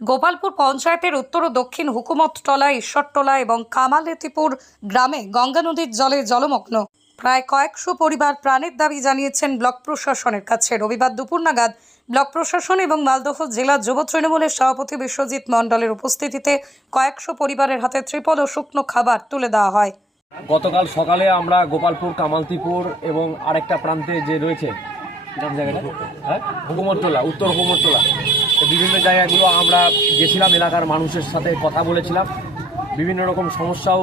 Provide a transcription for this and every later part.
গোপালপুর পঞ্চায়েতের উত্তর ও দক্ষিণ হুকুমতটলা ঈশ্বরতলা এবং কামালেতিপুর গ্রামে গঙ্গা নদীর জলে জলমগ্ন। প্রায় কয়েকশো পরিবার প্রাণের দাবি জানিয়েছেন ব্লক প্রশাসনের কাছে। রবিবার দুপুর নাগাদ ব্লক প্রশাসন এবং মালদহ জেলা যুব তৃণমূলের সভাপতি বিশ্বজিৎ মণ্ডলের উপস্থিতিতে কয়েকশো পরিবারের হাতে ত্রিপল ও শুকনো খাবার তুলে দেওয়া হয়। গতকাল সকালে আমরা গোপালপুর কামালতিপুর এবং আরেকটা প্রান্তে যে রয়েছে হ্যাঁ? হুকুমতটোলা উত্তর হুকুমতটোলা। তো বিভিন্ন জায়গাগুলো আমরা গেছিলাম, এলাকার মানুষের সাথে কথা বলেছিলাম। বিভিন্ন রকম সমস্যাও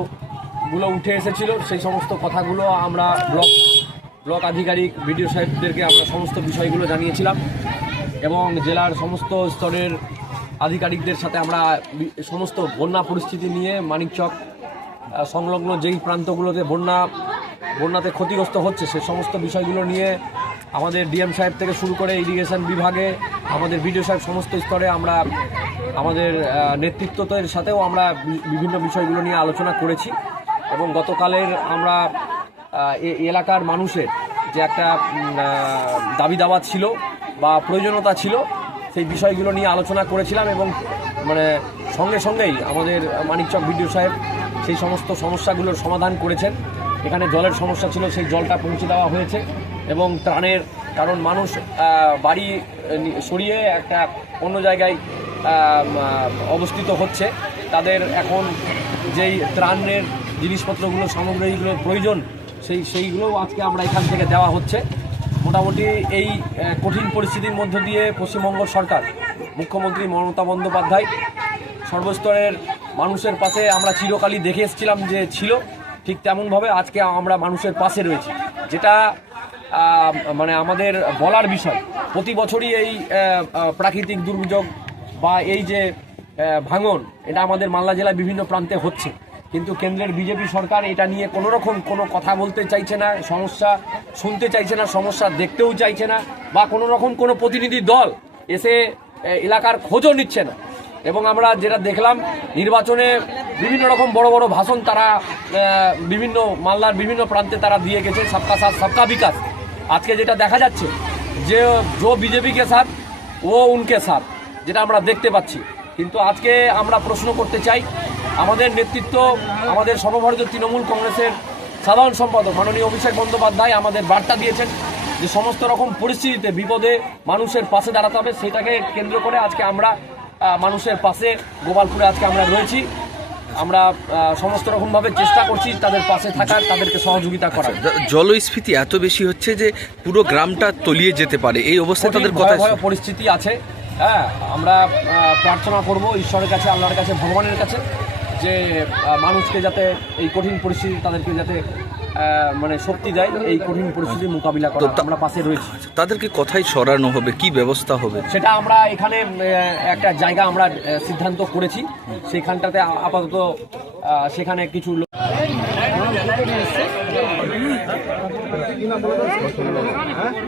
গুলো উঠে এসেছিল। সেই সমস্ত কথাগুলো আমরা ব্লক ব্লক আধিকারিক বিডিও সাহেবদেরকে আমরা সমস্ত বিষয়গুলো জানিয়েছিলাম এবং জেলার সমস্ত স্তরের আধিকারিকদের সাথে আমরা সমস্ত বন্যা পরিস্থিতি নিয়ে মানিকচক সংলগ্ন যেই প্রান্তগুলোতে বন্যা, বন্যাতে ক্ষতিগ্রস্ত হচ্ছে, সে সমস্ত বিষয়গুলো নিয়ে আমাদের ডিএম সাহেব থেকে শুরু করে ইরিগেশন বিভাগে আমাদের বিডিও সাহেব সমস্ত স্তরে আমরা আমাদের আহ, নেতৃত্বদের সাথেও আমরা বিভিন্ন বিষয়গুলো নিয়ে আলোচনা করেছি। এবং গতকালের আমরা এলাকার মানুষের যে একটা দাবি দাওয়া ছিল বা প্রয়োজনীয়তা ছিল সেই বিষয়গুলো নিয়ে আলোচনা করেছিলাম এবং মানে সঙ্গে সঙ্গেই আমাদের মানিকচক বিডিও সাহেব সেই সমস্ত সমস্যাগুলোর সমাধান করেছেন। এখানে জলের সমস্যা ছিল সেই জলটা পৌঁছে দেওয়া হয়েছে। এবং ত্রাণের কারণ মানুষ বাড়ি সরিয়ে একটা অন্য জায়গায় অবস্থিত হচ্ছে। তাদের এখন যেই ত্রাণের জিনিসপত্রগুলো, সামগ্রীগুলোর প্রয়োজন, সেই, সেইগুলোও আজকে আমরা এখান থেকে দেওয়া হচ্ছে। মোটামুটি এই কঠিন পরিস্থিতির মধ্য দিয়ে পশ্চিমবঙ্গ সরকার, মুখ্যমন্ত্রী মমতা বন্দ্যোপাধ্যায়, সর্বস্তরের মানুষের পাশে আমরা চিরকালই দেখে এসেছিলাম যে ছিল। ঠিক তেমনভাবে আজকে আমরা মানুষের পাশে রয়েছি। যেটা মানে আমাদের বলার বিষয়। প্রতি বছরই এই প্রাকৃতিক দুর্যোগ বা এই যে ভাঙন, এটা আমাদের মালদা জেলায় বিভিন্ন প্রান্তে হচ্ছে। কিন্তু কেন্দ্রের বিজেপি সরকার এটা নিয়ে কোনো রকম কোনো কথা বলতে চাইছে না, সমস্যা শুনতে চাইছে না, সমস্যা দেখতেও চাইছে না, বা কোনো রকম কোনো প্রতিনিধি দল এসে এলাকার খোঁজও নিচ্ছে না। এবং আমরা যেটা দেখলাম, নির্বাচনে বিভিন্ন রকম বড় বড় ভাষণ তারা বিভিন্ন মালদার বিভিন্ন প্রান্তে তারা দিয়ে গেছে, সবকা সাথ, সবকা বিকাশ। আজকে যেটা দেখা যাচ্ছে, যে জো বিজেপিকে সাথ ও উনকে সাথ যেটা আমরা দেখতে পাচ্ছি। কিন্তু আজকে আমরা প্রশ্ন করতে চাই, আমাদের নেতৃত্ব, আমাদের সর্বভারতীয় তৃণমূল কংগ্রেসের সাধারণ সম্পাদক মাননীয় অভিষেক বন্দ্যোপাধ্যায় আমাদের বার্তা দিয়েছেন, যে সমস্ত রকম পরিস্থিতিতে বিপদে মানুষের পাশে দাঁড়াতে হবে, সেটাকে কেন্দ্র করে আজকে আমরা মানুষের পাশে গোপালপুরে আজকে আমরা রয়েছি। আমরা সমস্ত রকমভাবে চেষ্টা করছি তাদের পাশে থাকার তাদেরকে সহযোগিতা করার। জলস্ফীতি এত বেশি হচ্ছে যে পুরো গ্রামটা তলিয়ে যেতে পারে। এই অবস্থায় তাদের কথা পরিস্থিতি আছে। হ্যাঁ আমরা প্রার্থনা করব ঈশ্বরের কাছে আল্লাহর কাছে ভগবানের কাছে যে মানুষকে যাতে এই কঠিন পরিস্থিতি তাদেরকে যাতে মানে শক্তি দেয় এই কঠিন পরিস্থিতির মোকাবিলা করা। আমরা পাশে রয়েছি। তাদেরকে কথাই সরানো হবে? কি ব্যবস্থা হবে? সেটা আমরা এখানে একটা জায়গা আমরা সিদ্ধান্ত করেছি। সেখানটাতে আপাতত সেখানে কিছু লোক হ্যাঁ?